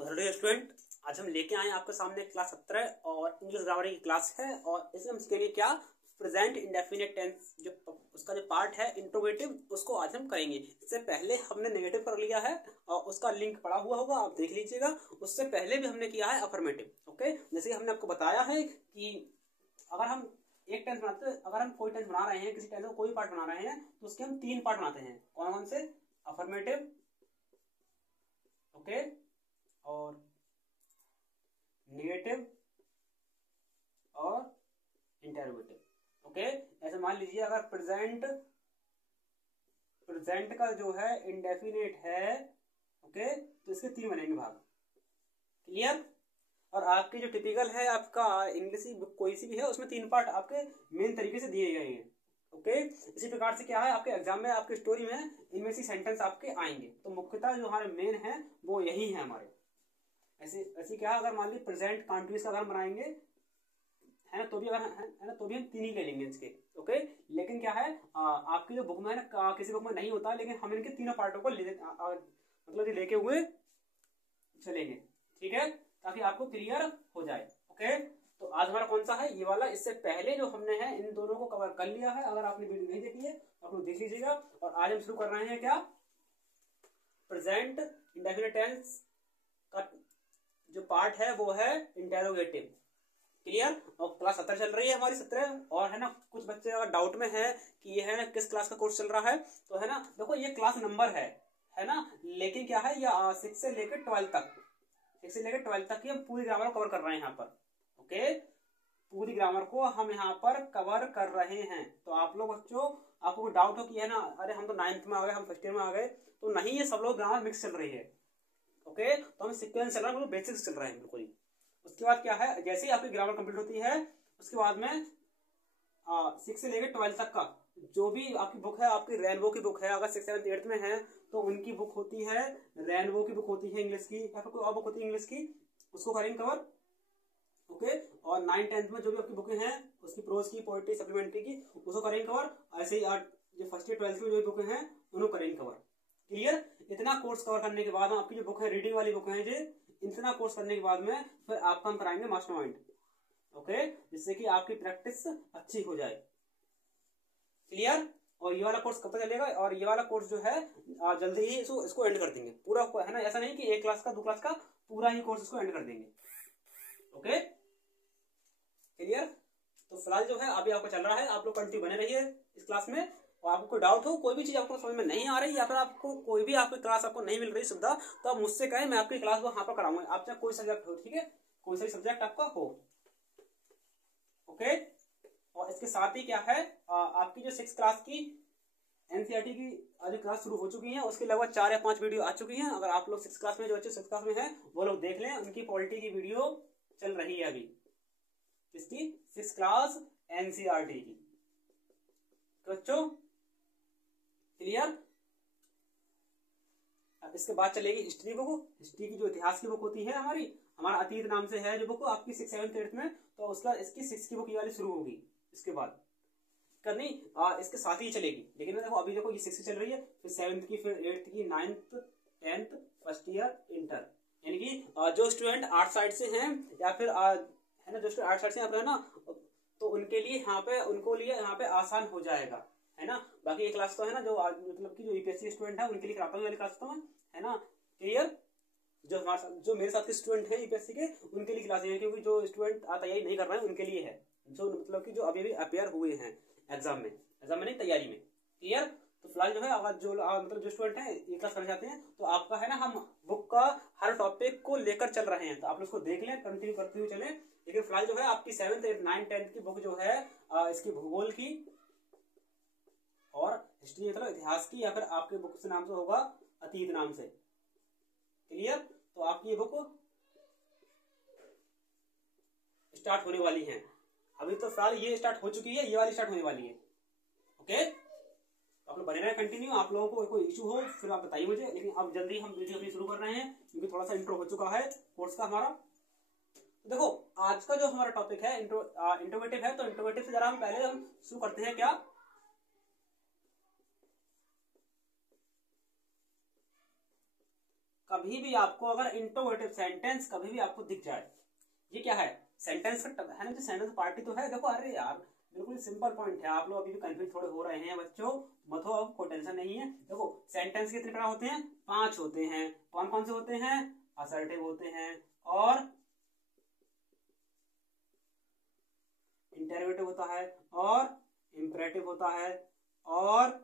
तो hello student, आज हम लेके आए आपके सामने क्लास 17 और इंग्लिश ग्रामर की क्लास है। और इसमें हम सीखेंगे क्या, प्रेजेंट इंडेफिनिट टेंस, जो उसका जो पार्ट है इंट्रोगेटिव, उसको आज हम करेंगे। इससे पहले हमने नेगेटिव कर लिया है और उसका लिंक पड़ा हुआ होगा, आप देख लीजिएगा। उससे पहले भी हमने किया है अफर्मेटिव। ओके, जैसे हमने आपको बताया है कि अगर हम एक टेंस बनाते, अगर हम कोई टेंस बना रहे हैं, किसी टेंस का कोई पार्ट बना रहे हैं, तो उसके हम 3 पार्ट बनाते हैं। कौन कौन से? अफर्मेटिव, ओके, और नेगेटिव और इंटरोगेटिव। ओके, ऐसे मान लीजिए अगर प्रेजेंट का जो है इंडेफिनिट है, ओके, तो इसके 3 बनेंगे भाग। क्लियर? और आपकी जो टिपिकल है, आपका इंग्लिश की बुक कोई सी भी है, उसमें 3 पार्ट आपके मेन तरीके से दिए गए हैं। ओके, इसी प्रकार से क्या है, आपके एग्जाम में, आपकी स्टोरी में इनमें से सेंटेंस आपके आएंगे। तो मुख्यतः जो हमारे मेन है वो यही है हमारे। ऐसे क्या, अगर मान ली प्रेजेंट कंट्रीज का अगर बनाएंगे, है ना, तो भी अगर है ना, तो भी हम 3 ही ले लेंगे इसके। ओके, लेकिन क्या है, आपकी जो बुक में है ना, किसी बुक में नहीं होता, लेकिन हम इनके तीनों पार्टों को मतलब लेके हुए चलेंगे। ठीक है, ताकि आपको क्लियर हो जाए। ओके, तो आज हमारा कौन सा है, ये वाला। इससे पहले जो हमने है इन दोनों को कवर कर लिया है। अगर आपने वीडियो नहीं देखी है आप लोग देख लीजिएगा। और आज हम शुरू कर रहे हैं क्या, प्रेजेंट इंडेफिनिट टेंस का जो पार्ट है वो है इंटेरोगेटिव। क्लियर? और क्लास 17 चल रही है हमारी, 17। और है ना, कुछ बच्चे अगर डाउट में है कि ये है ना किस क्लास का कोर्स चल रहा है, तो है ना, देखो ये क्लास नंबर है ना, लेकिन क्या है, ये 6 से लेकर 12 तक, 6 से लेकर 12 तक की हम पूरी ग्रामर को कवर कर रहे हैं यहाँ पर। ओके, पूरी ग्रामर को हम यहाँ पर कवर कर रहे हैं। तो आप लोग बच्चों, आपको डाउट हो कि है ना, अरे हम तो 9th में आ गए, हम फर्स्ट ईयर में आ गए, तो नहीं, ये सब लोग ग्रामर मिक्स चल रही है। ओके, तो हम सीक्वेंस चल रहा है, बिल्कुल बेसिक्स चल रहे हैं बिल्कुल ही। उसके बाद क्या है, जैसे ही आपकी ग्रामर कंप्लीट होती है, उसके बाद में 6 से लेकर 12 तक का जो भी आपकी बुक है, आपकी रेनबो की बुक है, अगर 6, 7, 8 में है तो उनकी बुक होती है, रेनबो की बुक होती है इंग्लिश की, या फिर कोई और बुक होती है इंग्लिश की, उसको करेंगे कवर। ओके, और 9, 10 में जो भी आपकी बुकें हैं, उसकी प्रोज की, पोएट्री, सप्लीमेंट्री की, उसको करेंगे कवर। ऐसे ही जो फर्स्ट ईयर 12th में जो भी बुकें हैं उनको करेंगे कवर। क्लियर? इतना कोर्स कवर करने के बाद आपकी जो बुक है, रीडिंग वाली बुक है, जो इतना कोर्स करने के बाद में फिर आपका हम कराएंगे मास्टरमाइंड। ओके, जिससे कि आपकी प्रैक्टिस अच्छी हो जाए। क्लियर? और ये वाला कोर्स कब तक चलेगा, और ये वाला कोर्स जो है जल्दी ही इसको एंड कर देंगे पूरा, है ना। ऐसा नहीं कि 1 क्लास का 2 क्लास का पूरा ही कोर्स इसको एंड कर देंगे। Okay, clear? तो फिलहाल जो है अभी आपका चल रहा है, आप लोग कंटिन्यू बने रहिए इस क्लास में। और आपको कोई डाउट हो, कोई भी चीज आपको समझ में नहीं आ रही, या फिर आपको कोई भी आपकी क्लास आपको नहीं मिल रही सुविधा, तो आप मुझसे कहें, मैं आपकी क्लास वहां पर कराऊंगा। आप चाहे कोई सब्जेक्ट हो, ठीक है, कोई सा सब्जेक्ट आपका हो। ओके, और इसके साथ ही क्या है, आपकी जो 6 क्लास की एनसीईआरटी की आज क्लास शुरू हो चुकी है, उसके लगभग 4 या 5 वीडियो आ चुकी हैं। अगर आप लोग 6 क्लास में, जो बच्चे 6 क्लास में हैं, वो लोग देख लें, उनकी पॉलिटी की वीडियो चल रही है अभी, इसकी 6 क्लास एनसीईआरटी की। बच्चों क्लियर? अब इसके बाद चलेगी हिस्ट्री बुक। हिस्ट्री की जो इतिहास की बुक होती है हमारा अतीत नाम से है जो बुक, आपकी 6, 7, 8 में, तो उसका इसकी 6 की बुक ये वाली शुरू होगी। इसके बाद करनी इसके साथ ही चलेगी। लेकिन देखो अभी देखो ये 6 की चल रही है, फिर 7th की, फिर 8th की, 9th, 10th, first year, inter. यानी कि जो स्टूडेंट आर्ट साइड से हैं, या फिर है ना, जो स्टूडेंट आर्ट साइड से है ना, तो उनके लिए यहाँ पे, उनको लिए यहाँ पे आसान हो जाएगा, है ना। बाकी ये क्लास तो है ना, जो मतलब कि जो यूपीएससी स्टूडेंट है उनके लिए कराता हूँ वाली क्लास तो मैं, है ना। क्लियर? जो हमारे साथ, जो मेरे साथ के स्टूडेंट है यूपीएससी के, उनके लिए क्लास है, क्योंकि जो स्टूडेंट तैयारी नहीं कर रहे हैं उनके लिए है, जो मतलब कि जो अभी भी अपेयर हुए हैं एग्जाम में नहीं, तैयारी में। क्लियर? तो फिलहाल जो है, अगर जो मतलब जो स्टूडेंट है ये क्लास करना चाहते हैं, तो आपका है ना, हम बुक का हर टॉपिक को लेकर चल रहे हैं, तो आप लोग उसको देख लें, कंटिन्यू करते हुए चलें। लेकिन फिलहाल जो है आपकी 7th, 8th, 9th, 10th की बुक जो है, इसकी भूगोल की और हिस्ट्री, मतलब इतिहास की, या फिर आपके बुक से नाम से होगा अतीत नाम से। क्लियर? तो आपकी ये बुक स्टार्ट होने वाली है। अभी तो फिलहाल ये स्टार्ट हो चुकी है, ये वाली स्टार्ट होने वाली है। ओके, तो आप लोग बने रहे कंटिन्यू। आप लोगों को कोई इशू हो फिर आप बताइए मुझे। लेकिन अब जल्दी हम वीडियो अपनी शुरू कर रहे हैं, क्योंकि थोड़ा सा इंट्रो हो चुका है कोर्स का हमारा। तो देखो आज का जो हमारा टॉपिक है इंट्रोगेटिव है, तो इंट्रोगेटिव से जरा हम पहले हम शुरू करते हैं क्या, कभी भी आपको अगर इंट्रोगेटिव सेंटेंस कभी भी आपको दिख जाए, ये क्या है, सेंटेंस का है ना, जो सेंटेंस पार्टी तो है। देखो अरे यार बिल्कुल सिंपल पॉइंट है, आप लोग अभी भी कंफ्यूज थोड़े हो रहे हैं बच्चों, मत हो, अब कोई टेंशन नहीं है। देखो सेंटेंस के कितने प्रकार होते हैं, 5 होते हैं। कौन कौन से होते हैं, असर्टिव होते हैं, और इंटरोगेटिव होता है, और इंपरेटिव होता है, और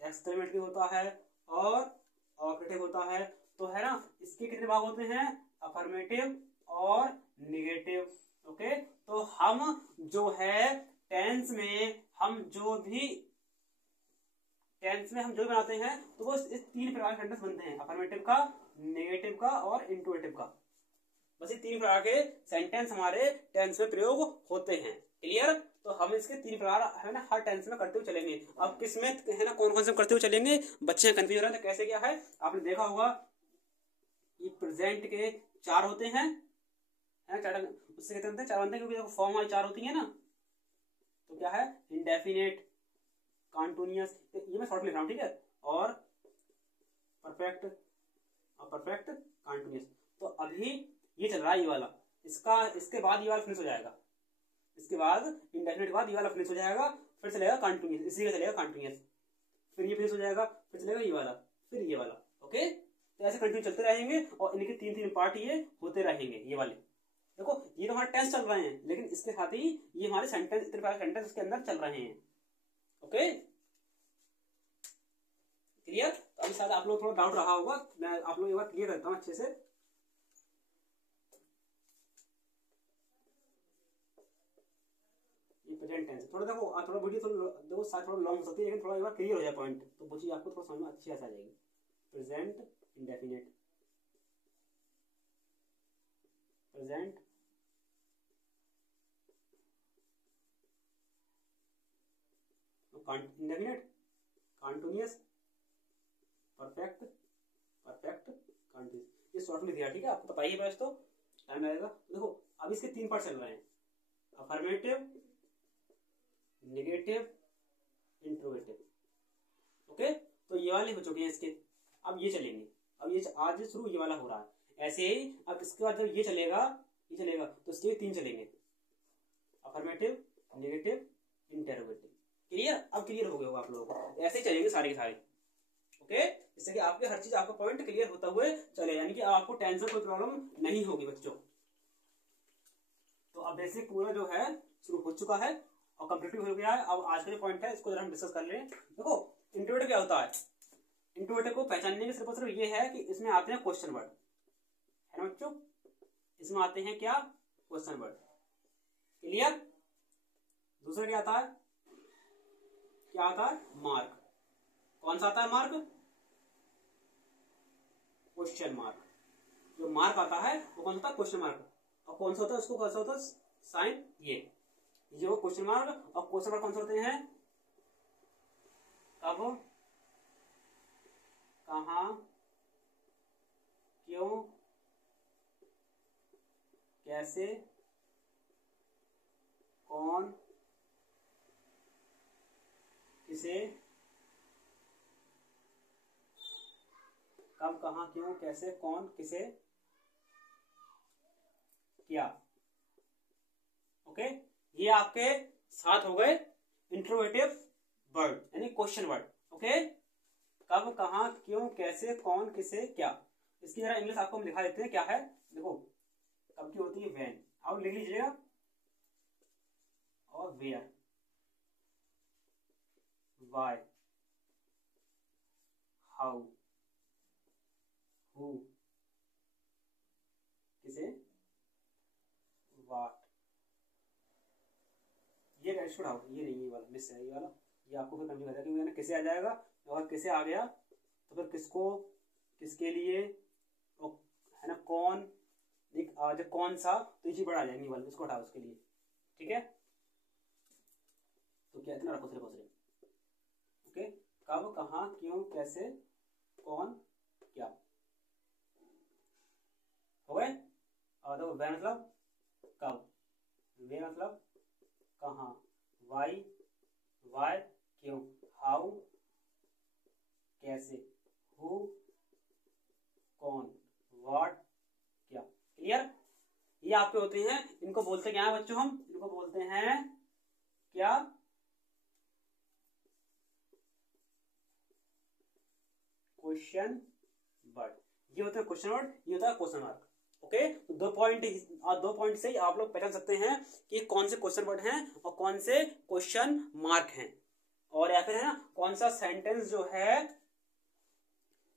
एक्सक्लेमेटरी होता है, और ऑपरेटिव होता है। तो है ना, इसके कितने भाग होते हैं, अफर्मेटिव और निगेटिव। ओके, तो हम जो है टेंस में हम जो भी बनाते हैं तो वो इस 3 प्रकार के सेंटेंस बनते हैं, अफर्मेटिव का, नेगेटिव का और इंट्रोगेटिव का। बस ये 3 प्रकार के सेंटेंस हमारे टेंस में प्रयोग होते हैं। क्लियर, तो हम इसके 3 प्रकार है ना हर टेंस में करते हुए चलेंगे। अब किस में है ना कौन कौन से करते हुए चलेंगे, बच्चे कंफ्यूज हो रहे हैं तो कैसे क्या है, आपने देखा होगा ये प्रेजेंट के 4 होते हैं, उससे कहते हैं 4 बनते हैं, क्योंकि फॉर्म वाली 4 होती है ना। तो क्या है, इंडेफिनेट, कॉन्टिन्यूअस, ये मैं शॉर्ट लिख रहा हूँ, ठीक है, और परफेक्ट, कॉन्टिन्यूअस। तो अभी ये चल रहा है ये वाला, इसके बाद ये वाला फिनिश हो जाएगा, इसके बाद इंडेफिनेट के बाद ये वाला फिनिश हो जाएगा, फिर चलेगा कॉन्टिन्यूअस, इसी का चलेगा कॉन्टिन्यूअस, फिर ये फिनिश हो जाएगा, फिर चलेगा ये वाला, फिर ये वाला। ओके, तो ऐसे कंटिन्यू चलते रहेंगे और इनके 3 पार्ट ये होते रहेंगे ये वाले। देखो ये तो हमारे टेंस चल रहे हैं, लेकिन इसके साथ ही ये हमारे सेंटेंस, इतने प्रकार सेंटेंस उसके अंदर चल रहे हैं। Okay, clear. तो अभी शायद आप लोग थोड़ा डाउट रहा होगा, मैं आप लोग एक बार क्लियर करता हूँ अच्छे से। ये प्रेजेंट टेंस थोड़ा देखो, थोड़ा वीडियो देखो शायद थोड़ा लॉन्ग हो सकती है, लेकिन थोड़ा एक बार क्लियर हो जाए पॉइंट, तो वो चीज आपको थोड़ा समझ में अच्छी आ जाएगी। Present indefinite, present indefinite, continuous, perfect, continuous. ये शॉर्ट में दिया, ठीक है, आपको बताइए बस, तो टाइम लगेगा। देखो अब इसके 3 पार्ट चल रहे हैं, अफर्मेटिव, नेगेटिव, इंट्रोगेटिव। ओके, तो ये वाले हो चुके हैं इसके, अब ये चलेंगे, अब ये आज शुरू ये वाला हो रहा है ऐसे ही। अब इसके बाद जब ये चलेगा तो इसके 3 चलेंगे, अफर्मेटिव, नेगेटिव, इंटरोगेटिव। क्लियर, अब क्लियर हो गए होगा आप लोगों को, ऐसे ही चलेंगे सारे के सारे। ओके, इससे कि आपके हर चीज आपका पॉइंट क्लियर होता हुए चले, यानी कि आपको टेंशन कोई प्रॉब्लम नहीं होगी बच्चों। तो अब बेसिक पूरा जो है शुरू हो चुका है और कंप्लीट हो गया है। अब आज का जो पॉइंट है इसको जरा हम डिस्कस कर लें। देखो इंट्रोगेटिव क्या होता है, इंट्रोगेटिव को पहचानने के सिर्फ और सिर्फ ये है कि इसमें आते हैं क्वेश्चन वर्ड, है ना बच्चों, इसमें आते हैं क्या, क्वेश्चन वर्ड। क्लियर। दूसरा क्या आता है, मार्क। कौन सा आता है मार्क, क्वेश्चन मार्क। जो मार्क आता है वो कौन सा होता है, क्वेश्चन मार्क। और कौन सा होता है, उसको कौन सा होता है, साइन, ये वो क्वेश्चन मार्क। और क्वेश्चन मार्क कौन से होते हैं, कब, कहां, क्यों, कैसे, कौन, किसे, कब, कहां, क्यों, कैसे, कौन, किसे, क्या। ओके, ये आपके साथ हो गए इंट्रोगेटिव वर्ड यानी क्वेश्चन वर्ड। ओके, कब, कहां, क्यों, कैसे, कौन, किसे, क्या। इसकी जरा इंग्लिश आपको हम दिखा देते हैं क्या है। देखो कब की होती है व्हेन, आप लिख लीजिएगा, और वेयर, वाई, हाउ, हु, किसे, व्हाट। ये हाउ, ये नहीं, ये वाला मिस है, ये वाला, ये आपको फिर कंफ्यूज हो जाएगा क्योंकि किसे आ जाएगा, और किसे आ गया तो फिर किसको, किसके लिए, और है ना कौन, जब कौन सा, तो ये चीज बढ़ा जाएंगी वाले, इसको हटाओ उसके लिए। ठीक है, तो क्या इतना रखो सिर्फ और सिर्फ। ओके, कब, कहां, क्यों, कैसे, कौन, क्या। हो गए। और देखो वे मतलब कब, वे मतलब कहां, वाई, वाई, क्यों, हाउ, कैसे, हु, ये आपके होते हैं, इनको बोलते क्या है बच्चों, हम इनको बोलते हैं क्या, क्वेश्चन वर्ड। ये होता है क्वेश्चन वर्ड, ये होता है क्वेश्चन मार्क। ओके, तो 2 पॉइंट से ही आप लोग पहचान सकते हैं कि कौन से क्वेश्चन वर्ड हैं और कौन से क्वेश्चन मार्क हैं, और या फिर है ना कौन सा सेंटेंस जो है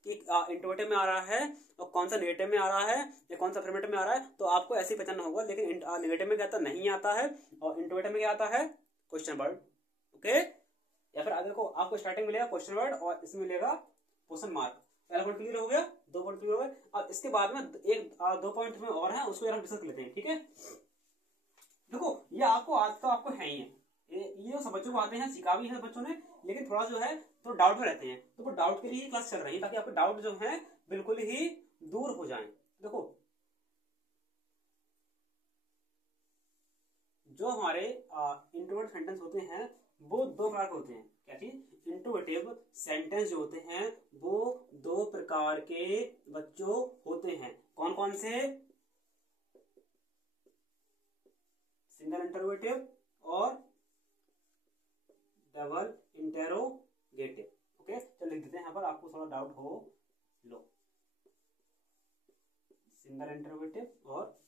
कि इंटरोगेटिव में आ रहा है और कौन सा नेगेटिव में आ रहा है या कौन सा अफर्मेटिव में आ रहा है, तो आपको ऐसे ही पहचानना होगा। लेकिन नेगेटिव में क्या आता नहीं आता है और इंटरोगेटिव में क्या आता है, क्वेश्चन वर्ड। ओके, या फिर देखो आपको स्टार्टिंग मिलेगा क्वेश्चन वर्ड और इसमें मिलेगा क्वेश्चन मार्क। पहला पॉइंट क्लियर हो गया, 2 पॉइंट क्लियर हो गए। अब इसके बाद में 2 पॉइंट में और है, उसको हम डिस्कस कर लेते हैं। ठीक है, देखो ये आपको आज तो आपको है ही है, ये सब बच्चों को आते हैं, सीखा भी है बच्चों ने, लेकिन थोड़ा जो है तो डाउट में रहते हैं, तो वो डाउट के लिए क्लास चल रही है ताकि आपके डाउट जो है बिल्कुल ही दूर हो जाएं। देखो जो हमारे इंट्रोवर्ट सेंटेंस होते हैं वो 2 प्रकार के होते हैं। क्या चीज, इंट्रोवर्टिव सेंटेंस जो होते हैं वो 2 प्रकार के बच्चों होते हैं। कौन कौन से, सिंगल इंटरोगेटिव और डबल इंटेरोगेटिव। ओके, चलो लिख देते हैं यहाँ पर, आपको थोड़ा डाउट हो लो। सिंगल इंटरोगेटिव और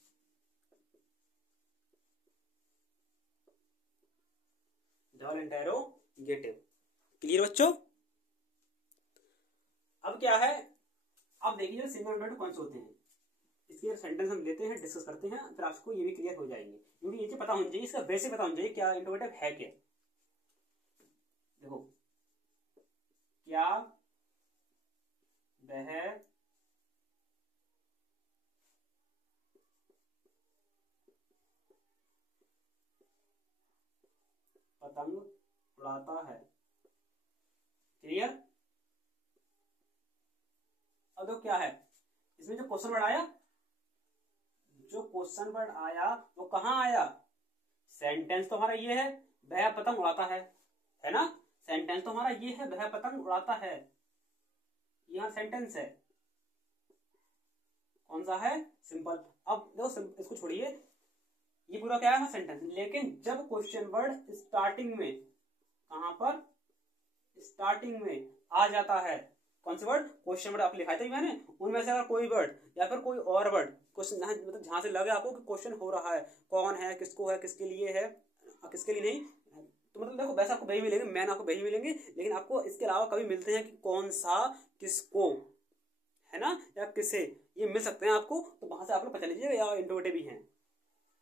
डबल इंटेरोगेटिव। क्लियर बच्चों? अब क्या है, अब देखिए सिंगल इंटरोगेटिव कौन से होते हैं, इसके सेंटेंस हम लेते हैं, डिस्कस करते हैं, फिर आपको ये भी क्लियर हो जाएंगे, क्योंकि ये पता होना चाहिए, इसका बेसिक पता होना चाहिए क्या इंटरोगेटिव है क्या। देखो क्या वह पतंग उड़ाता है। क्लियर? अब देखो क्या है, इसमें जो क्वेश्चन वर्ड आया, जो क्वेश्चन वर्ड आया वो कहाँ आया, सेंटेंस तो हमारा ये है, वह पतंग उड़ाता है ना, सेंटेंस तो हमारा ये है, वह पतंग उड़ाता है, यहाँ सेंटेंस है, कौन सा है, सिंपल। अब देखो इसको छोड़िए, ये पूरा क्या है सेंटेंस, लेकिन जब क्वेश्चन वर्ड स्टार्टिंग में, कहां पर, स्टार्टिंग में आ जाता है, कौन से वर्ड, क्वेश्चन वर्ड आप लिखा था मैंने, उनमें से अगर कोई वर्ड या फिर कोई और वर्ड क्वेश्चन, मतलब जहां से लगे आपको कि क्वेश्चन हो रहा है, कौन है, किसको है, किसके लिए है, किसके लिए नहीं, तो मतलब देखो वैसे आपको वही मिलेंगे, मैन आपको वही मिलेंगे, लेकिन आपको इसके अलावा कभी मिलते हैं कि कौन सा किसको है ना, या किसे, ये मिल सकते हैं आपको, तो वहां से आप लोग पता लीजिए या इंट्रोगेटिव भी हैं।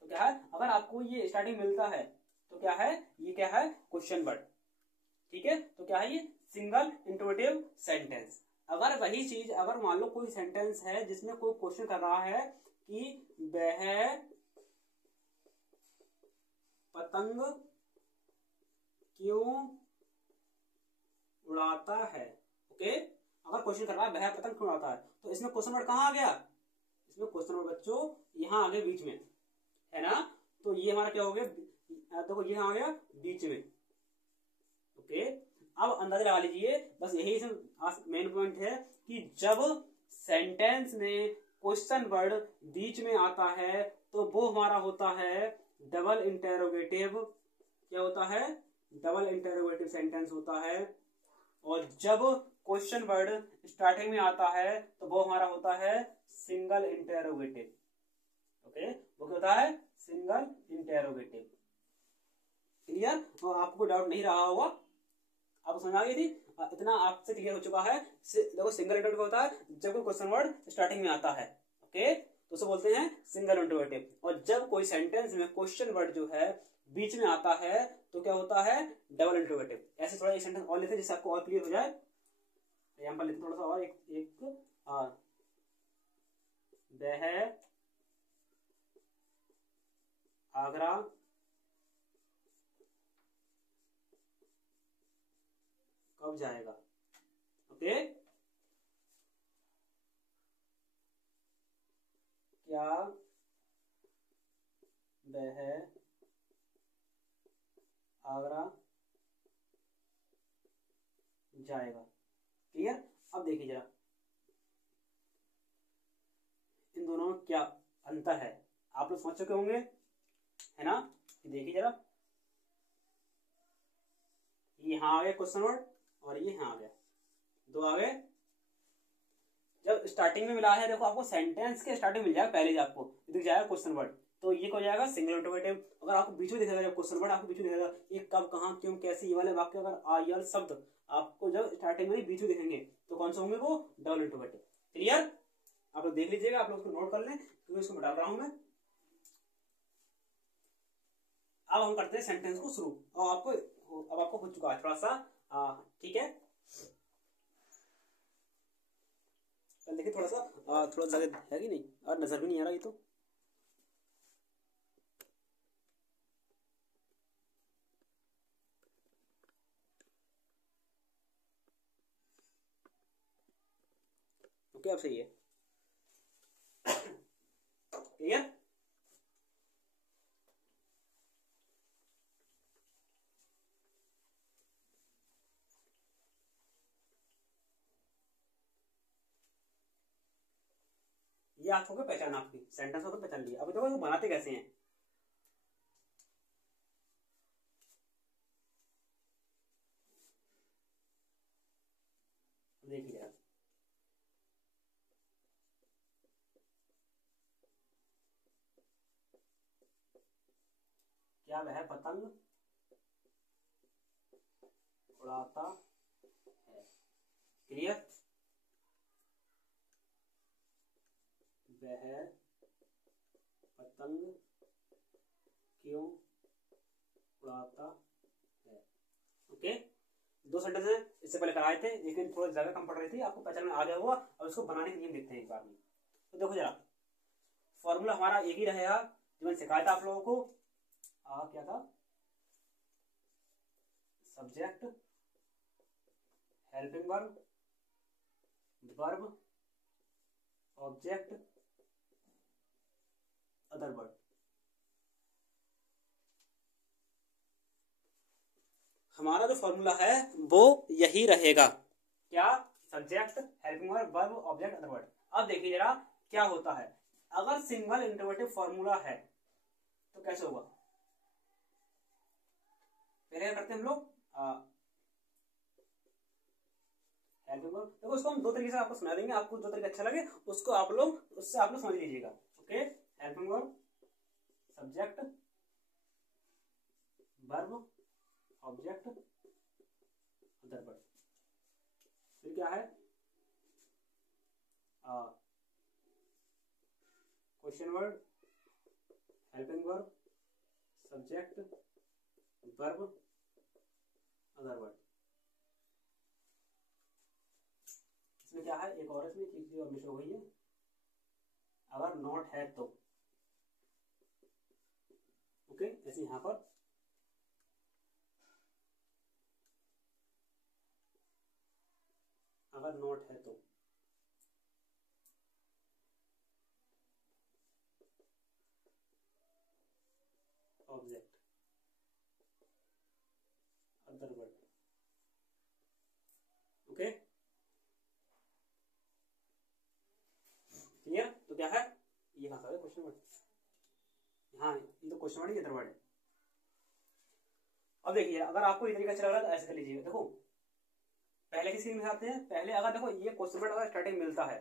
तो क्या है, अगर आपको ये स्टार्टिंग मिलता है तो क्या है, ये क्या है, क्वेश्चन वर्ड। ठीक है, तो क्या है, ये सिंगल इंट्रोगेटिव सेंटेंस। अगर वही चीज, अगर मान लो कोई सेंटेंस है जिसमें कोई क्वेश्चन कर रहा है कि वह पतंग क्यों उड़ाता है, ओके, अगर क्वेश्चन कर रहा है वह पतंग क्यों उड़ाता है, तो इसमें क्वेश्चन वर्ड कहाँ आ गया, इसमें क्वेश्चन वर्ड बच्चों यहाँ आ गया बीच में, है ना, तो ये हमारा क्या हो गया, देखो ये आ गया बीच में। ओके, अब अंदाजा लगा लीजिए, बस यही मेन पॉइंट है कि जब सेंटेंस में क्वेश्चन वर्ड बीच में आता है तो वो हमारा होता है डबल इंटेरोगेटिव। क्या होता है, डबल इंटेरोगेटिव सेंटेंस होता है। और जब क्वेश्चन वर्ड स्टार्टिंग में आता है तो वो हमारा होता है सिंगल इंटेरोगेटिव। ओके, वो क्या होता है, सिंगल इंटेरोगेटिव। क्लियर? तो आपको डाउट नहीं रहा होगा, आप समझ आ गई थी, इतना आपसे क्लियर हो चुका है। देखो सिंगल इंटरोगेटिव होता है जब कोई क्वेश्चन वर्ड स्टार्टिंग में आता है, ओके, तो उसे बोलते हैं सिंगल इंटरोगेटिव। और जब कोई सेंटेंस में क्वेश्चन वर्ड जो है बीच में आता है तो क्या होता है, डबल इंटरोगेटिव। ऐसे थोड़ा एक सेंटेंस और लेते हैं जिससे आपको और क्लियर हो जाए। एग्जाम्पल लेते थोड़ा सा और, वह आगरा कब जाएगा। ओके, क्या वह आगरा जाएगा। क्लियर? अब देखिए जरा इन दोनों में क्या अंतर है, आप लोग समझ चुके होंगे, है ना। देखिए जरा, ये यहाँ आ गया क्वेश्चन वर्ड और ये यहाँ आ गया, दो आ गए। जब स्टार्टिंग में मिला है, देखो आपको सेंटेंस के स्टार्टिंग मिल जाएगा, पहले आपको दिख जाएगा क्वेश्चन वर्ड, तो ये हो जाएगा सिंगल इंटरोगेटिव। अगर आपको बीच में दिखेगा, जब क्वेश्चन वर्ड आपको बीच में दिखेगा, ये कब, कहाँ, क्यों, कैसे, ये वाले वाक्य अगर आयल शब्द आपको जब स्टार्टिंग में बीच में दिखेंगे तो कौन से होंगे, वो डबल इंटरोगेटिव। क्लियर, आप लोग देख लीजिएगा, आप लोग उसको नोट कर लें क्योंकि इसको बता रहा हूं मैं। अब हम करते हैं सेंटेंस को शुरू, और अब आपको हो चुका है थोड़ा सा, ठीक है। देखिए थोड़ा सा थोड़ा जगह है कि नहीं, और नजर भी नहीं आ रहा ये तो। ओके, अब सही है, क्लियर। ये आपको पहचान, आपकी सेंटेंस को पहचान लिया। अब देखो बनाते कैसे हैं। देखिए आप, क्या वह पतंग उड़ाता है, क्लियर। वह पतंग क्यों उड़ाता है, ओके। दो सेंटेंस है, इससे पहले कराए थे लेकिन थोड़ी जगह कम पड़ रही थी, आपको पहचान में आ गया होगा। और इसको बनाने के नियम देखते हैं एक बार में। तो देखो जरा, फॉर्मूला हमारा एक ही रहेगा जो मैंने सिखाया था आप लोगों को। क्या था, subject, helping verb, verb, object, other word. हमारा जो फॉर्मूला है वो यही रहेगा, क्या, subject, helping verb, verb, object, other word. अब देखिए जरा क्या होता है, अगर सिंगल इंटरोगेटिव फॉर्मूला है तो कैसे होगा। पहले क्या करते हैं हम लोग, हेल्पिंग वर्ब। देखो उसको हम दो तरीके से आपको समझा देंगे, आपको जो तरीका अच्छा लगे उसको आप लोग, उससे आप लोग समझ लीजिएगा, okay. Helping verb, subject, verb, object, other word. फिर क्या है, question word, helping verb, subject, verb, other word. इसमें क्या है, एक और इसमें चीज और मिस हो गई है, अगर नॉट है तो, ओके। ऐसे यहां पर अगर नॉट है तो, object, other word, okay, clear. तो क्या है, ये कहां से क्वेश्चन वर्ड, हाँ ये तो क्वेश्चन वर्ड, ये अदर वर्ड है। अब देखिए अगर आपको ये तरीका अच्छा लग रहा है तो ऐसे कर लीजिएगा। देखो पहले किसी में आते हैं, पहले अगर देखो ये क्वेश्चन वर्ड अगर स्टार्टिंग मिलता है,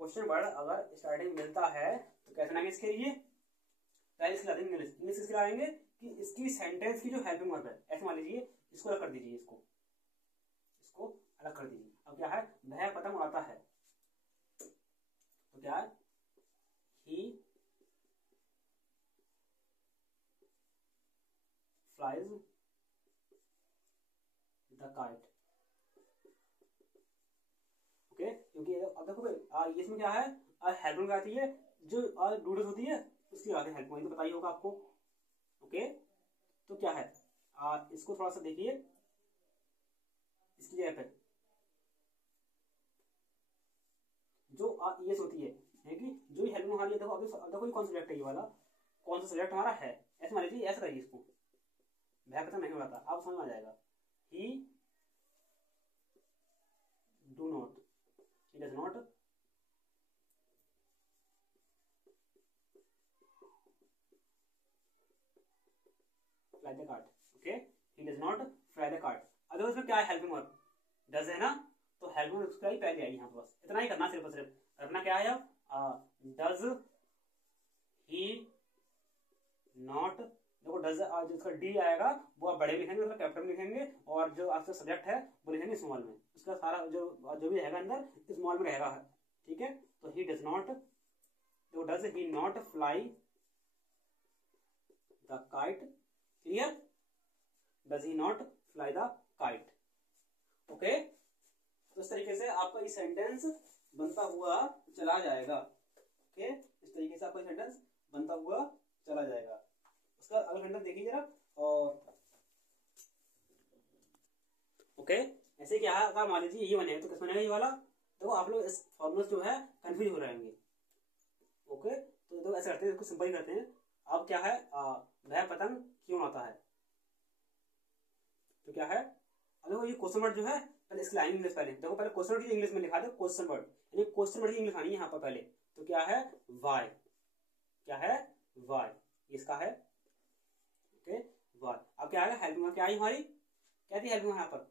क्वेश्चन वर्ड अगर स्टार्टिंग मिलता है तो कैसे लाएंगे इसके लिए, पहले इसके लाएंगे इंग्लिश, इंग्लिश इसके लाएंगे कि इसकी सेंटेंस की जो हेल्पिंग वर्ब है, ऐसे मान लीजिए इसको अलग कर दीजिए, इसको अलग कर दीजिए। अब क्या है, वह पतंग उड़ाता है, तो क्या है, ही फ्लाइज द काइट, ओके। क्योंकि अब देखो भाई इसमें क्या है, हेल्पिंग क्या आती है, जो डूडल्स होती है उसकी आती है हेल्पिंग, तो बताइए होगा आपको, ओके। तो क्या है, इसको थोड़ा सा देखिए, इसकी जगह पे जो ये होती है कि जो ये हेल्पिंग हमारी, देखो अब देखो ये कौन सा सब्जेक्ट है, ये वाला कौन सा सब्जेक्ट हमारा है, ऐसे मान लीजिए, ऐसा करिए इसको, वह पता नहीं होता, आप समझ में आ जाएगा। ही do not, he does not fly the kite, okay, he does not fly the kite. Otherwise में क्या है, हेल्पिंग वर्ब डज है ना, तो हेल्पिंग वर्ब उसका ही पहले आएगी यहाँ पर, बस इतना ही करना, सिर्फ और सिर्फ करना क्या है, डज ही नॉट, देखो डज जो इसका डी आएगा वो आप बड़े लिखेंगे, मतलब कैपिटल लिखेंगे, और जो आपका सब्जेक्ट है वो लिखेंगे स्मॉल में, उसका सारा जो भी रहेगा अंदर स्मॉल में रहेगा, ठीक है। तो ही डज नॉट, तो does he not fly the kite, clear, does he not fly the kite, okay. तो इस तरीके से आपका ये सेंटेंस बनता हुआ चला जाएगा, ओके, इस तरीके से आपका सेंटेंस बनता हुआ चला जाएगा। उसका अगला सेंटेंस देखिए जरा, और ओके, ऐसे क्या है, अगर मान लीजिए ये बनेगा तो किस बनेगा, ये वाला, देखो आप लोग इस फॉर्मूला जो है कंफ्यूज हो रहेंगे, ओके। तो ऐसा करते हैं, इसको सिंपल करते हैं। अब क्या है, वह पतंग क्यों आता है, तो क्या है, देखो ये क्वेश्चन वर्ड जो है, पहले इसकी लाइन इंग्लिश, पहले देखो, पहले क्वेश्चन वर्ड की इंग्लिश में लिखा दो, क्वेश्चन वर्ड, यानी क्वेश्चन वर्ड की इंग्लिश आनी है यहाँ पर पहले, तो क्या है, वाई, क्या है, वाई, इसका है, ओके, वाई। अब क्या आएगा, हेल्पिंग वर्ब क्या आई हमारी, क्या थी हेल्पिंग वर्ब यहाँ पर,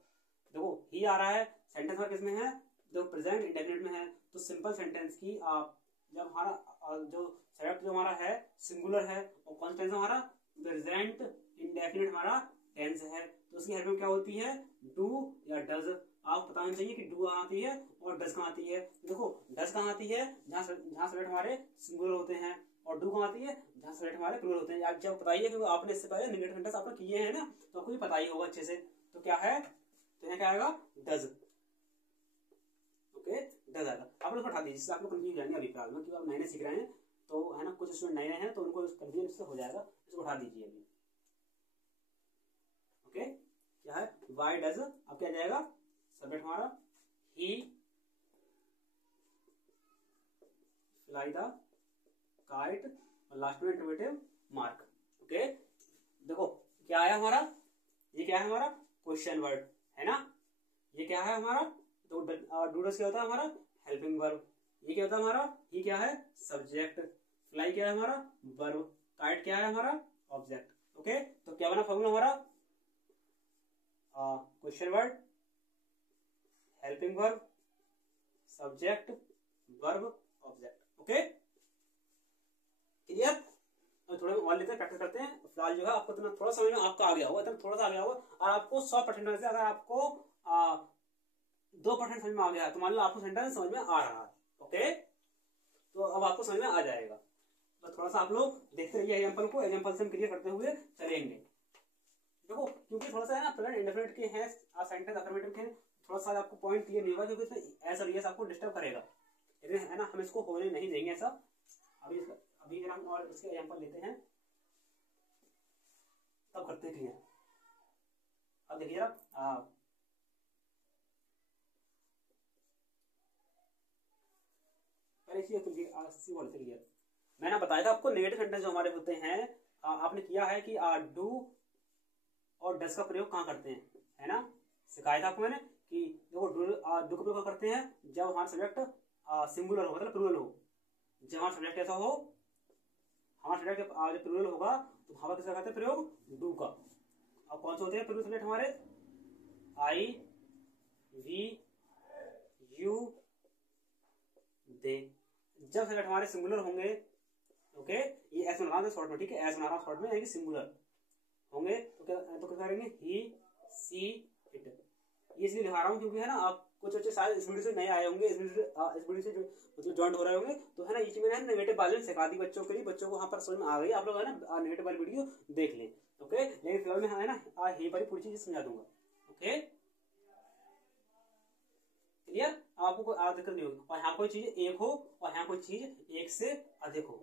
देखो ही आ रहा है, सेंटेंस वर्ब किसमें है, जो प्रेजेंट इंडेफिनिट में है, तो सिंपल सेंटेंस की आप जब हमारा जो सब्जेक्ट जो हमारा है सिंगुलर है, और कौन सा टेंस हमारा, प्रेजेंट इंडेफिनिट हमारा टेंस है, तो उसकी हेल्पिंग क्या होती है, डू या डज। आपको पता होना चाहिए कि डू कहाँ आती है और डज कहाँ आती है। देखो डज कहाँ आती है, जहाँ सब्जेक्ट हमारे सिंगुलर होते हैं, और डू कहाँ आती है, जहाँ सब्जेक्ट हमारे प्लूरल होते हैं। आप जब बताइए, क्योंकि आपने इससे पहले नेगेटिव सेंटेंस आपने किए हैं ना, तो आपको ये पता ही होगा अच्छे से। तो क्या है, तो यहाँ क्या आएगा, डज, ओके, डज आएगा। आप लोग हटा दीजिए, जिससे आप लोग कंफ्यूज जाएंगे अभी फिलहाल में, क्योंकि आप नए नए सीख रहे हैं, तो है ना, कुछ स्टूडेंट नए हैं तो उनको कंफ्यूजन इससे हो जाएगा, इसको उठा दीजिए अभी, ओके। क्या है, वाई डज, अब क्या जाएगा, सब्जेक्ट हमारा ही फ्लाई द काइट, और लास्ट में इंटरोगेटिव मार्क, ओके। देखो क्या आया हमारा, ये क्या है हमारा, क्वेश्चन वर्ड है ना, ये क्या है हमारा, तो डूडस क्या होता है हमारा, हेल्पिंग वर्ब, ये क्या होता है हमारा, ये क्या है, सब्जेक्ट, फ्लाई क्या है हमारा, वर्ब, काइट क्या है हमारा, ऑब्जेक्ट, ओके। तो क्या बना फॉर्मूला हमारा, question word, helping verb, subject, verb, object, okay, clear. तो थोड़ा और लेते हैं, प्रैक्टिस करते हैं। फिलहाल जो है आपको इतना थोड़ा समझ में आपका आ गया होगा, थोड़ा सा आ गया होगा, और आपको 100% में से अगर आपको 2% समझ में आ गया, तो मान लो आपको सेंटेंस समझ में आ रहा है, ओके, तो अब आपको समझ में आ जाएगा। बस थोड़ा सा आप लोग देखते रहिए एग्जाम्पल को, एग्जाम्पल से हम क्लियर करते हुए चलेंगे। देखो क्योंकि थोड़ा सा है ना, प्रेजेंट इंडेफिनिट के हैं, सेंटेंस अफर्मेटिव के हैं, थोड़ा सा आपको पॉइंट क्लियर नहीं होगा, क्योंकि इसमें एस और यस आपको डिस्टर्ब करेगा, लेकिन है ना, हम इसको होने नहीं देंगे ऐसा। अभी हम और इसके एग्जाम्पल लेते हैं, तब करते हैं क्लियर। अब देखिए जरा, पहले क्लियर मैंने बताया था आपको, नेगेटिव सेंटेंस जो हमारे होते हैं, आपने किया है कि डू और डस का प्रयोग कहाँ करते हैं, है ना, सिखाया था आपको मैंने कि देखो डू का प्रयोग करते हैं जब हमारा सब्जेक्ट सिंगुलर हो, मतलब प्लूरल हो। जब हमारा सब्जेक्ट ऐसा हो, हमारा सब्जेक्ट जब प्लूरल होगा, तो हमारा किसका करते हैं प्रयोग, डू का। अब कौन से होते हैं प्लूरल सब्जेक्ट हमारे, आई, वी, यू, दे। जब सब्जेक्ट हमारे सिंगुलर होंगे, ओके, ये एस बना रहा हूं शॉर्ट में, ठीक है, एस बना रहा हूं शॉर्ट में, यानी सिंगुलर होंगे, तो क्या करेंगे, ही, सी, इट। ये इसलिए दिखा रहा हूँ क्योंकि है ना, आप कुछ बच्चे शायद इस वीडियो से नए आए होंगे, इस वीडियो से जो मतलब ज्वाइन हो रहे होंगे, तो है ना, ये मैंने नेगेटिव वाली सिखा दी बच्चों के लिए, बच्चों को वहां पर समझ में आ गई, आप लोग है ना नेगेटिव वाली वीडियो देख लें, ओके। लेकिन फिलहाल में है ना, यही पर पूरी चीज समझा दूंगा, ओके, क्लियर। आपको कोई दिक्कत नहीं होगी, और यहाँ कोई चीज एक हो और यहाँ कोई चीज एक से अधिक हो,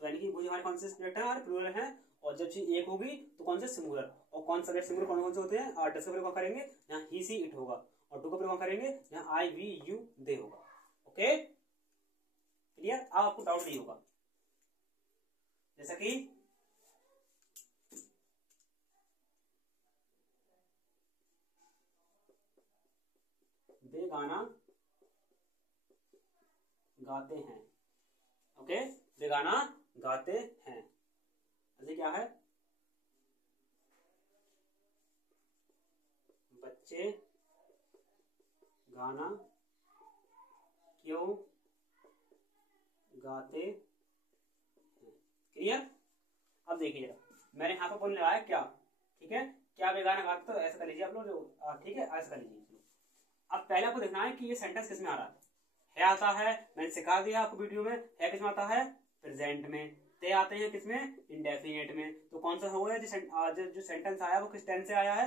तो यानी कि वो हमारे कौन से सब्जेक्ट है, हमारे प्लूरल है, और जब चीज एक होगी तो कौन से सिंगुलर, और कौन सब्जेक्ट सिंगुलर कौन कौन से होते हैं, डस का प्रयोग करेंगे यहाँ ही, सी, इट होगा, और डू का प्रयोग करेंगे यहाँ आई, वी, यू, दे होगा, ओके, क्लियर। अब आपको डाउट नहीं होगा, जैसा कि वे गाना गाते हैं, ओके, वे गाना गाते हैं, ऐसे क्या है, बच्चे गाना क्यों गाते हैं। क्लियर। अब देखिए मैंने यहाँ पर बोलने लगाया क्या, ठीक है, क्या वे गाना गाते, तो ऐसा कर लीजिए आप लोग जो ठीक है ऐसा कर लीजिए। अब पहले आपको देखना है कि ये सेंटेंस किसमें आ रहा है आता है, मैंने सिखा दिया आपको वीडियो में, है किसमें आता है, प्रेजेंट में। ते आते हैं किसमें, इंडेफिनिट में। तो कौन सा हुआ है जो सेंटेंस आया वो किस टेंस से आया है,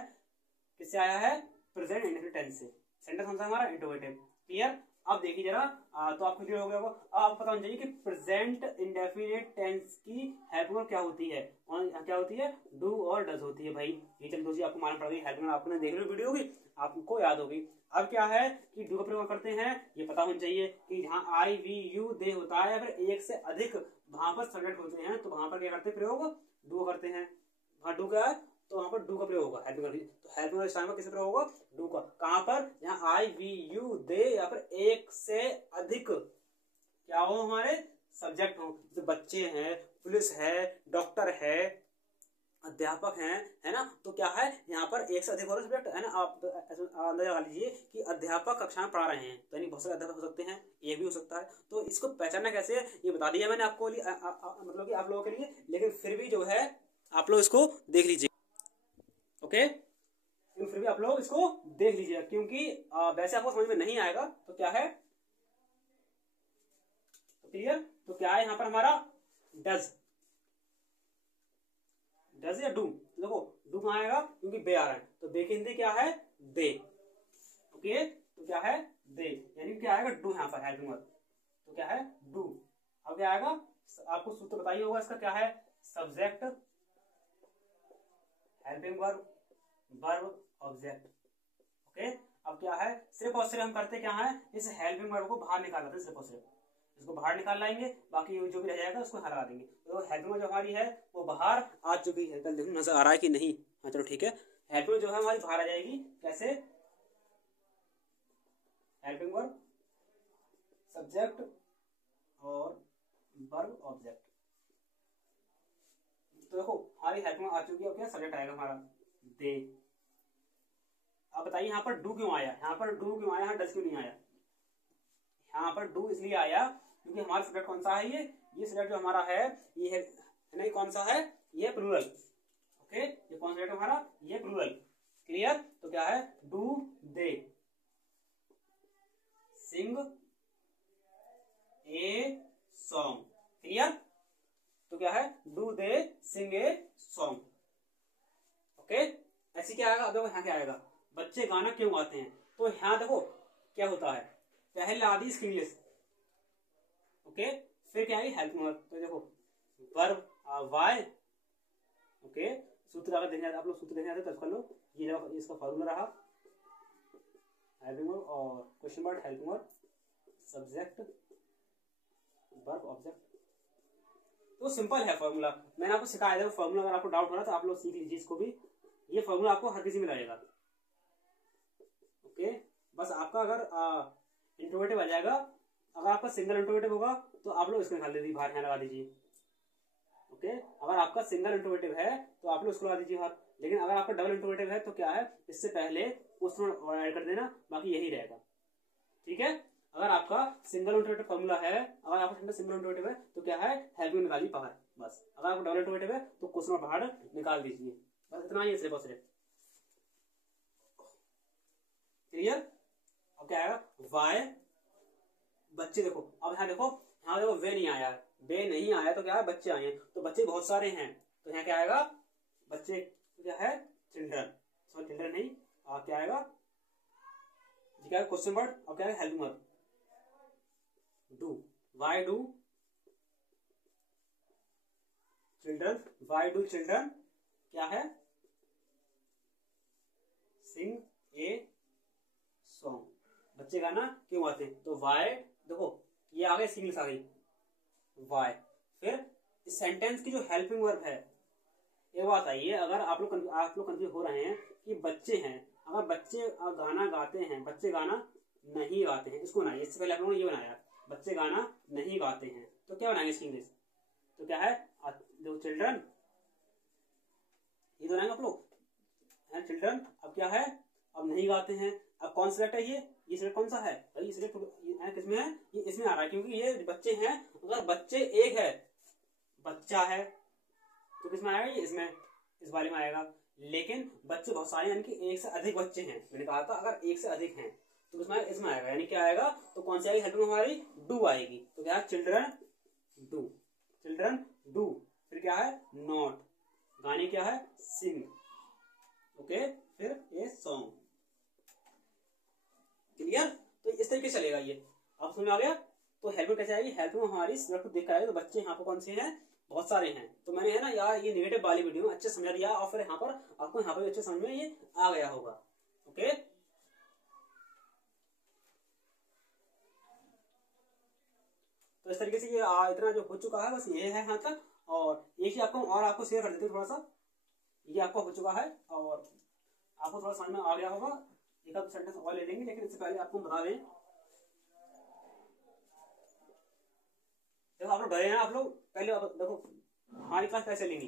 किससे आया है, प्रेजेंट इंडेफिनिट टेंस से। सेंटेंस कौन सा हमारा, इंट्रोगेटिव। क्लियर। अब देखिए जरा तो आपको क्लियर हो गया होगा। अब आपको पता होना चाहिए कि प्रेजेंट इंडेफिनिट टेंस की हेल्प वर्ब क्या होती है, क्या होती है, डू और डज होती है। भाई ये चल दोस्तों आपको मालूम पड़ गई, हेल्प वर्ब आपने देख ली वीडियो की, आपको याद होगी। अब क्या है कि डू का प्रयोग करते हैं, ये पता होना चाहिए कि जहाँ आई वी यू दे होता है, अगर एक से अधिक वहां पर सब्जेक्ट होते हैं तो वहां पर क्या करते हैं, प्रयोग डू करते हैं। वहां डू क्या है, तो वहां पर डू का प्रयोग होगा हेल्पिंग वर्ब। तो हेल्पिंग वर्ब इस टाइम पर किससे प्रयोग होगा, डू का। कहां पर, यहाँ आई वी यू दे या फिर एक से अधिक क्या हो हमारे सब्जेक्ट हो, जैसे बच्चे हैं, पुलिस है, डॉक्टर है, अध्यापक हैं, है ना। तो क्या है यहाँ पर एक से अधिक और सब्जेक्ट है ना। आप अंदाजा लगा लीजिए कि अध्यापक कक्षा में पढ़ा रहे हैं, तो यानी बहुत सारे अध्यापक हो सकते हैं, ये भी हो सकता है। तो इसको पहचानना कैसे है ये बता दिया मैंने आपको, मतलब कि आप लोगों के लिए, लेकिन फिर भी जो है आप लोग इसको देख लीजिए। ओके, फिर भी आप लोग इसको देख लीजिए, क्योंकि वैसे आपको समझ में नहीं आएगा तो क्या है, तो क्लियर। तो क्या है यहाँ पर हमारा डज, डज या डू। देखो डू कहाँ आएगा, क्योंकि बे आ रहा है, तो बे की हिंदी क्या है, दे। ओके, तो क्या है, दे, यानी क्या आएगा, डू यहाँ पर हेल्पिंग वर्ब, तो क्या है, डू। अब क्या आएगा, आपको सूत्र बताइए होगा इसका, क्या है, subject helping verb verb object. Okay, अब क्या है, सिर्फ और सिर्फ हम करते क्या है, इस हेल्पिंग वर्ब को बाहर निकाल लाते हैं, सिर्फ और सिर्फ इसको बाहर निकाल लाएंगे, बाकी जो भी रह जाएगा उसको हटा देंगे। तो हेल्पिंग वर्ब जो हमारी है वो बाहर आ चुकी है, कल देखो नजर आ रहा है कि नहीं, हाँ चलो ठीक है। हेल्पिंग वर्ब जो है हमारी बाहर आ जाएगी, कैसे, हेल्पिंग वर्ब सब्जेक्ट और वर्ब ऑब्जेक्ट। तो देखो हमारी हेल्पिंग वर्ब आ चुकी है, क्या सब्जेक्ट आएगा हमारा, दे। अब बताइए यहाँ पर डू क्यों आया, यहाँ पर डू क्यों आया, यहाँ डज क्यों नहीं आया। यहाँ पर डू इसलिए आया क्योंकि हमारा सब्जेक्ट कौन सा है, ये सब्जेक्ट जो हमारा है ये है नहीं, कौन सा है, ये प्लूरल। ओके, ये कौन सा सब्जेक्ट हमारा, ये प्लूरल। क्लियर। तो क्या है, do they sing a song. Clear. तो क्या है, do they sing a song. Okay, ऐसे क्या आएगा, अब देखो यहाँ क्या आएगा, बच्चे गाना क्यों गाते हैं। तो यहाँ देखो क्या होता है, पहले आदि इंग्लिश, ओके, फिर क्या है हेल्पिंग वर्ब। तो देखो वर्ब वाई, ओके, सूत्र अगर देखने आप लोग सूत्र देखने आते तो कर लो, ये इसका फॉर्मूला रहा, हेल्पिंग वर्ब और question mark, helping verb subject verb object. तो सिंपल है फॉर्मूला, मैंने आपको सिखाया था फॉर्मूला, अगर आपको डाउट हो रहा तो आप लोग सीख लीजिए इसको भी, ये फॉर्मूला आपको हर किसी में लगेगा। ओके, बस आपका अगर इंट्रोगेटिव आ जाएगा, अगर आपका सिंगल इंट्रोगेटिव होगा तो आप लोग इसको निकाल दीजिए, बाहर यहाँ लगा दीजिए। ओके, अगर आपका सिंगल इंट्रोगेटिव है तो आप लोग इसको लगा दीजिए बाहर, लेकिन अगर आपका डबल इंट्रोगेटिव है तो क्या है, इससे पहले उसमें ऐड कर देना, बाकी यही रहेगा। ठीक है, अगर आपका सिंगल इंट्रोगेटिव फॉर्मूला है, अगर आपका सिंगल इंट्रोगेटिव है तो क्या है, हेल्पिंग निकालिए बाहर बस। अगर आपका डबल इंट्रोगेटिव है तो क्वेश्चन बाहर निकाल दीजिए, बस इतना ही है, सिर्फ और सिर्फ। क्लियर। अब क्या आएगा, वाई बच्चे। देखो अब यहाँ देखो, यहाँ देखो वे नहीं आया, वे नहीं आया तो क्या है, बच्चे आए हैं, तो बच्चे बहुत सारे हैं, तो यहाँ क्या आएगा, बच्चे क्या है, चिल्ड्रन, सॉरी चिल्ड्रन नहीं, क्या आएगा, क्या है क्वेश्चन वर्ड, अब क्या है helping verb do. Why do children, why do children क्या है, सिंग ए सॉन्ग, बच्चे गाना क्यों आते हैं। तो वाई, देखो ये आ गई सिंगल्स आ गई, वाई। फिर इस सेंटेंस की जो हेल्पिंग वर्ब है, एक बात आइए, अगर आप लोग कंफ्यूज हो रहे हैं कि बच्चे हैं, अगर बच्चे गाना गाते हैं, बच्चे गाना नहीं गाते हैं, इसको बनाइए, इससे पहले आप लोगों ने ये बनाया, बच्चे गाना नहीं गाते हैं, तो क्या बनाएंगे इसकी इंग्लिश, तो क्या है, जो चिल्ड्रन, ये बनाएंगे आप लोग, चिल्ड्रन। अब क्या है, अब नहीं गाते हैं। अब कौन सिलेक्ट है, ये सिलेक्ट कौन सा है भाई, सिलेक्ट किसमें है, ये इसमें आ रहा है, क्योंकि ये बच्चे हैं। अगर बच्चे एक है, बच्चा है, तो किसमें आएगा, ये इसमें, इस वाले में आएगा। लेकिन बच्चे बहुत सारे, यानी कि एक से अधिक बच्चे हैं, मैंने कहा था अगर एक से अधिक हैं तो इसमें आएगा, यानी क्या आएगा, तो कौन सी आएगी हेल्प में हमारी, डू आएगी। तो क्या है, चिल्ड्रन डू, चिल्ड्रन डू। फिर क्या है, नॉट, गाने क्या है, सिंग, ओके। फिर ये सॉन्ग, क्लियर। तो इस तरीके से चलेगा ये, आप समझ में आ गया। तो हेल्प में कैसे आएगी, हेल्प में हमारी सिलेक्ट देख कर आएगी। तो बच्चे यहाँ पर कौन से हैं, बहुत सारे हैं। तो मैंने है ना यार ये नेगेटिव वाली वीडियो में अच्छे समझा दिया, और फिर यहाँ पर आपको यहाँ पर अच्छे समझ में ये आ गया होगा, ओके। तो इस तरीके से ये इतना जो हो चुका है, बस ये है यहाँ तक। और एक ही आपको शेयर कर देते हैं थोड़ा सा, ये आपको हो चुका है और आपको थोड़ा समझ में आ गया होगा। एक आध सेंटेंस और ले लेंगे, लेकिन इससे पहले आपको बता दें, देखो आप लोग डरे हैं, आप लोग पहले देखो हमारी क्लास कैसे चलेगी।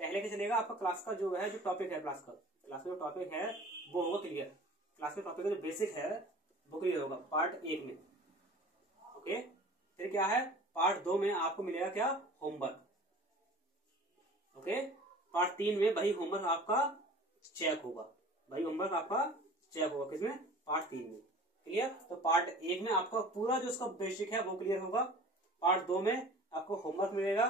पहले क्या चलेगा, आपका क्लास का जो है, जो टॉपिक है क्लास का जो टॉपिक है वो होगा क्लियर। क्लास के टॉपिक का जो बेसिक है वो क्लियर होगा पार्ट 1 में, ओके। फिर क्या है, पार्ट 2 में आपको मिलेगा क्या, होमवर्क, ओके। पार्ट 3 में वही होमवर्क आपका चेक होगा, किसमें, पार्ट 3 में, क्लियर। तो पार्ट 1 में आपका पूरा जो उसका बेसिक है वो क्लियर होगा, पार्ट 2 में आपको होमवर्क मिलेगा,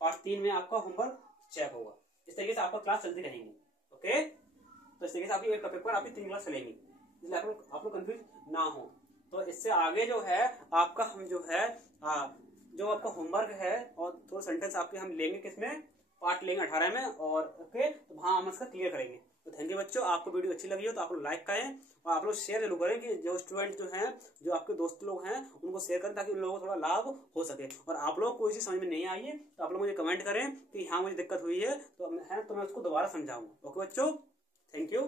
पार्ट 3 में आपका होमवर्क चेक होगा। इस तरीके से आपका क्लास चलती रहेंगी, ओके। तो इस तरीके से आपकी एक टॉपिक पर आपकी 3 क्लास चलेंगी, इसलिए आप लोग कंफ्यूज ना हो। तो इससे आगे जो है आपका, हम जो है जो आपका होमवर्क है और थोड़ा सेंटेंस आपके हम लेंगे, किसमें, पार्ट लेंगे 18 में, और ओके, तो वहां हम इसका क्लियर करेंगे। तो थैंक यू बच्चों, आपको वीडियो अच्छी लगी हो तो आप लोग लाइक करें, और आप लोग शेयर जरूर करें, कि जो स्टूडेंट जो हैं, जो आपके दोस्त लोग हैं, उनको शेयर करें, ताकि उन लोगों को थोड़ा लाभ हो सके। और आप लोग कोई चीज समझ में नहीं आई है तो आप लोग मुझे कमेंट करें कि हाँ मुझे दिक्कत हुई है, तो मैं उसको दोबारा समझाऊंगा, ओके बच्चों, थैंक यू।